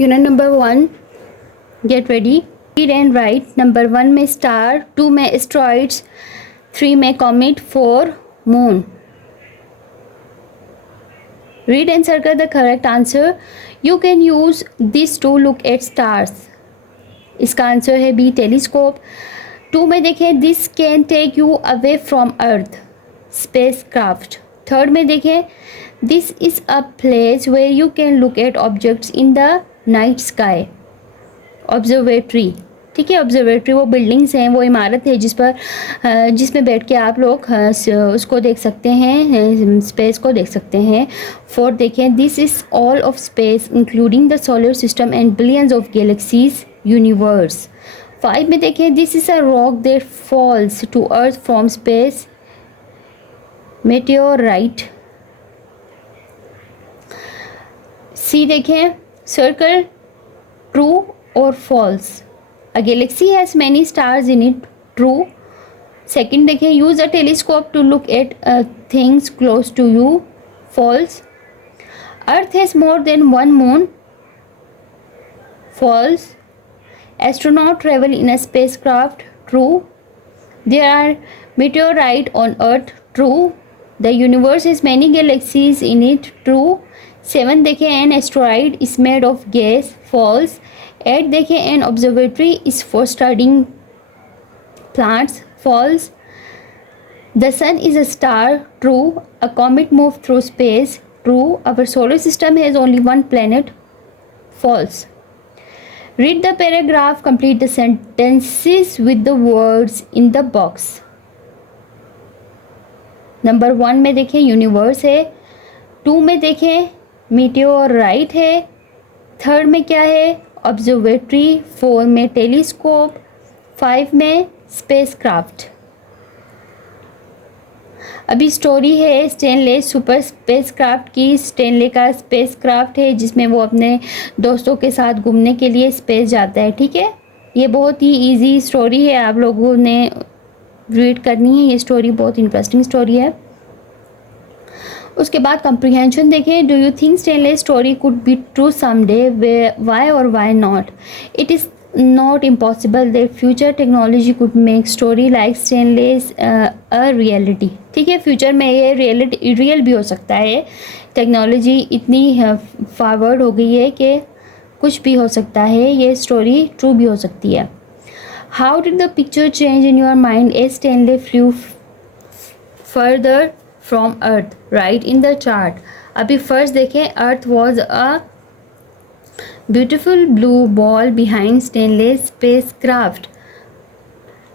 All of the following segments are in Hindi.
Unit number 1, get ready, read and write. Number 1 में स्टार, 2 में एस्ट्रॉइड्स, 3 में comet, 4 moon. Read and circle the correct answer. You can use this to look at stars. इसका आंसर है बी, टेलीस्कोप। 2 में देखें, this can take you away from earth, spacecraft. 3rd में देखें, this is a place where you can look at objects in the night sky, observatory. ठीक है, ऑब्जर्वेटरी वो बिल्डिंग्स हैं, वो इमारत है जिसमें बैठ के आप लोग उसको देख सकते हैं, स्पेस को देख सकते हैं। 4th देखें, this is all of space including the solar system and billions of galaxies universe. 5 में देखें, this is a rock that falls to Earth from space, meteorite. C देखें, सर्कल ट्रू और false. A galaxy has many stars in it, true। 2nd देखें, use a telescope to look at things close to you, false। Earth has more than one moon, false। Astronaut travel in a spacecraft, true। There are meteorite on Earth, true। The universe has many galaxies in it, true। 7 देखें, an asteroid is made of gas, false। 8 देखें, an observatory is for studying plants, false। The sun is a star, true। A comet moves through space, true। Our solar system has only one planet, false। Read the paragraph, complete the sentences with the words in the box। Number 1 में देखें, यूनिवर्स है। 2 में देखें, मीटियोराइट है। 3rd में क्या है, ऑब्जर्वेटरी। 4 में टेलीस्कोप। 5 में स्पेसक्राफ्ट। अभी स्टोरी है स्टेनले सुपर स्पेसक्राफ्ट की। स्टेनले का स्पेसक्राफ्ट है जिसमें वो अपने दोस्तों के साथ घूमने के लिए स्पेस जाता है। ठीक है, ये बहुत ही इजी स्टोरी है, आप लोगों ने रीड करनी है। ये स्टोरी बहुत इंटरेस्टिंग स्टोरी है। उसके बाद कंप्रीहेंशन देखें। Do you think Stanley story could be true someday, why और why not. It is not impossible that future technology could make story like Stanley's a reality. ठीक है, फ्यूचर में ये रियल भी हो सकता है। टेक्नोलॉजी इतनी फॉरवर्ड हो गई है कि कुछ भी हो सकता है, ये स्टोरी ट्रू भी हो सकती है। How did the picture change in your mind as Stanley flew further from Earth, right in the chart. अभी फर्स्ट देखें, Earth was a beautiful blue ball behind Stanley's spacecraft.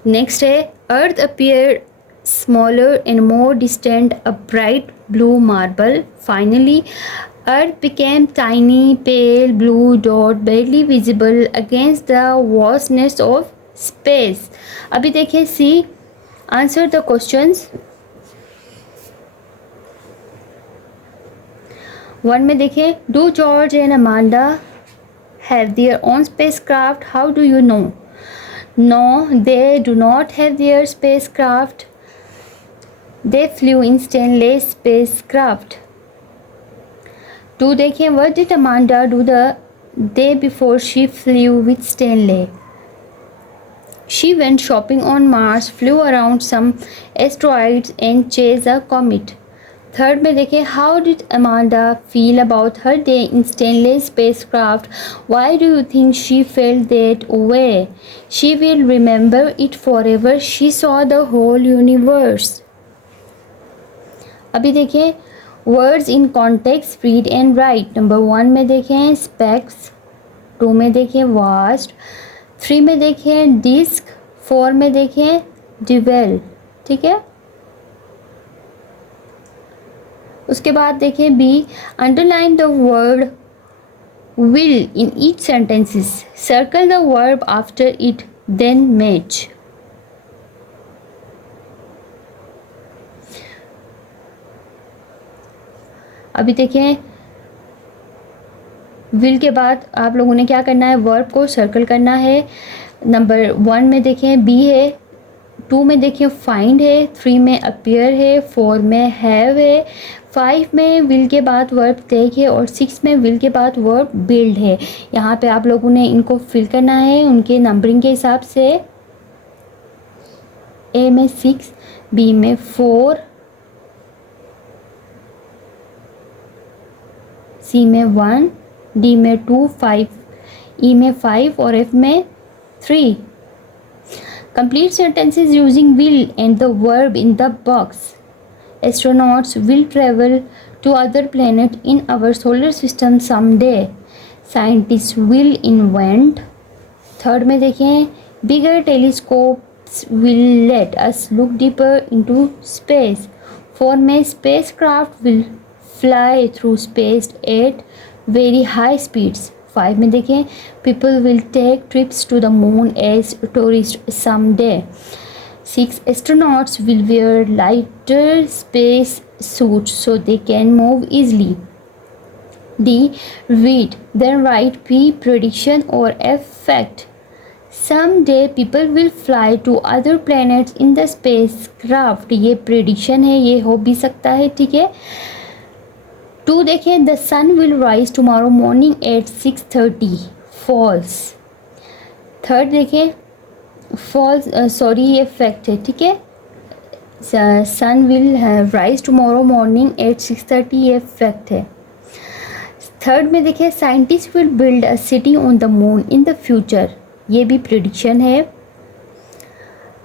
Next है, Earth appear smaller and more distant, a bright blue marble. Finally Earth became tiny pale blue dot barely visible against the vastness of space। अभी देखिए सी, आंसर द क्वेश्चंस। 1 में देखें, do George and Amanda have their own spacecraft, how do you know. No, they do not have their spacecraft, they flew in Stanley's spacecraft. 2 देखें, what did Amanda do the day before she flew with Stanley. She went shopping on Mars, flew around some asteroids and chased a comet। 3rd में देखें, how did Amanda feel about her day in Stanley's spacecraft? Why do you think she felt that way? She will remember it forever. She saw the whole universe। अभी देखें, words in context, read and write। Number 1 में देखें, specs। 2 में देखें, vast। 3 में देखें, डिस्क। 4 में देखें, डिवेल। ठीक है, उसके बाद देखें B, underline the word will in each sentences, circle the verb after it, then match. अभी देखें, विल के बाद आप लोगों ने क्या करना है, वर्ब को सर्कल करना है। नंबर 1 में देखें बी है, 2 में देखें फाइंड है, 3 में अपीयर है, 4 में हैव है, 5 में विल के बाद वर्ब टेक है और 6 में विल के बाद वर्ब बिल्ड है। यहाँ पे आप लोगों ने इनको फिल करना है उनके नंबरिंग के हिसाब से। ए में 6, बी में 4, सी में 1, डी में 2, 5, ई में 5 और एफ में 3. Complete sentences using will and the verb in the box. Astronauts will travel to other planets in our solar system someday. Scientists will invent. Third में देखें, bigger telescopes will let us look deeper into space. 4 में spacecraft will fly through space at very high speeds. 5 में देखें, people will take trips to the moon as tourists someday. 6 astronauts will wear lighter space suits so they can move easily. D. Read, then write P. Prediction or F. Fact. Someday people will fly to other planets in the spacecraft. ये prediction है, ये हो भी सकता है, ठीक है। 2 देखें, the sun will rise tomorrow morning at 6:30. False. 3rd देखें, false, सॉरी ये फैक्ट है, ठीक है। Sun will rise tomorrow morning at 6:30, ये फैक्ट है। 3rd में देखें, scientist will build a city on the moon in the future, ये भी प्रेडिक्शन है।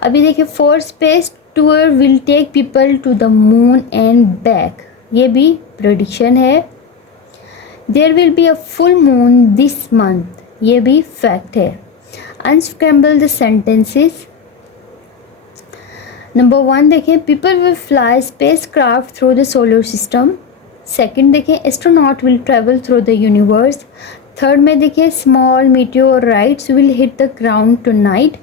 अभी देखिए, 4 space tour will take people to the moon and back, ये भी प्रेडिक्शन है। There will be a full moon this month, ये भी फैक्ट है। Unscramble the sentences. Number 1 देखें, people will fly spacecraft through the solar system. 2nd देखें, astronaut will travel through the universe. 3rd में देखें, small meteorites will hit the ground tonight.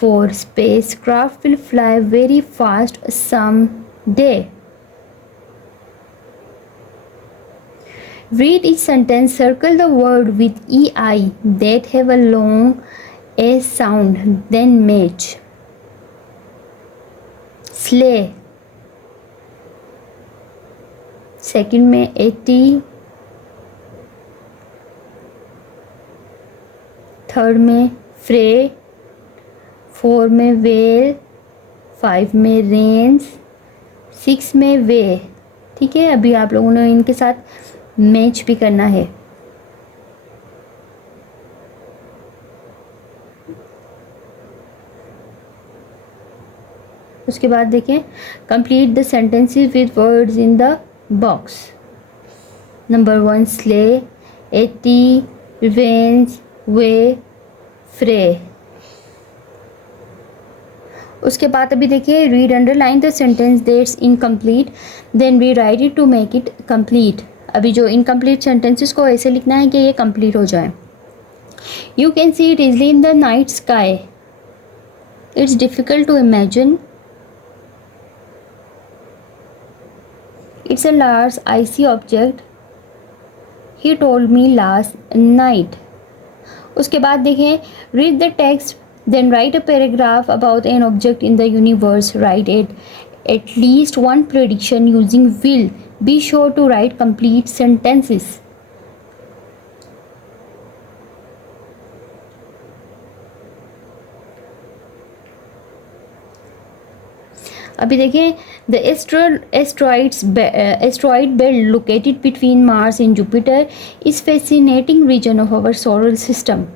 4 spacecraft will fly very fast someday. Read each sentence, circle the word with EI that have a long A sound, then match. Slay. 2nd में 80. 3rd में fray. 4 में whale. 5 में rains. 6 में way. ठीक है, अभी आप लोगों ने इनके साथ मैच भी करना है। उसके बाद देखें, complete the sentences with words in the box. Number 1 slay, 80, revenge, way, fray. उसके बाद अभी देखिए, read underline the sentence that's incomplete then we write it to make it complete. अभी जो इनकम्प्लीट सेंटेंसेस को ऐसे लिखना है कि ये कंप्लीट हो जाए। You can see it easily in the night sky, it's difficult to imagine, it's a large icy object, he told me last night. उसके बाद देखें, read the text then write a paragraph about an object in the universe. Write at least one prediction using will. Be sure to write complete sentences. अभी देखें, the asteroid belt located between Mars and Jupiter is fascinating region of our solar system,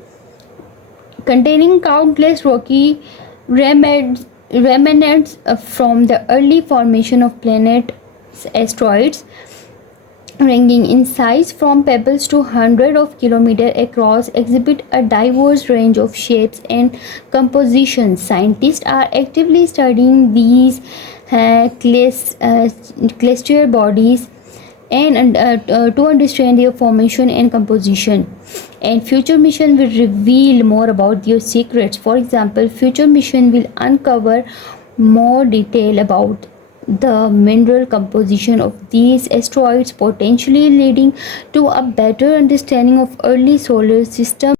containing countless rocky remnants from the early formation of planets. Asteroids ranging in size from pebbles to hundreds of kilometers across exhibit a diverse range of shapes and compositions. Scientists are actively studying these celestial bodies and to understand their formation and composition. And future mission will reveal more about their secrets. For example, future mission will uncover more detail about the mineral composition of these asteroids, potentially leading to a better understanding of early solar system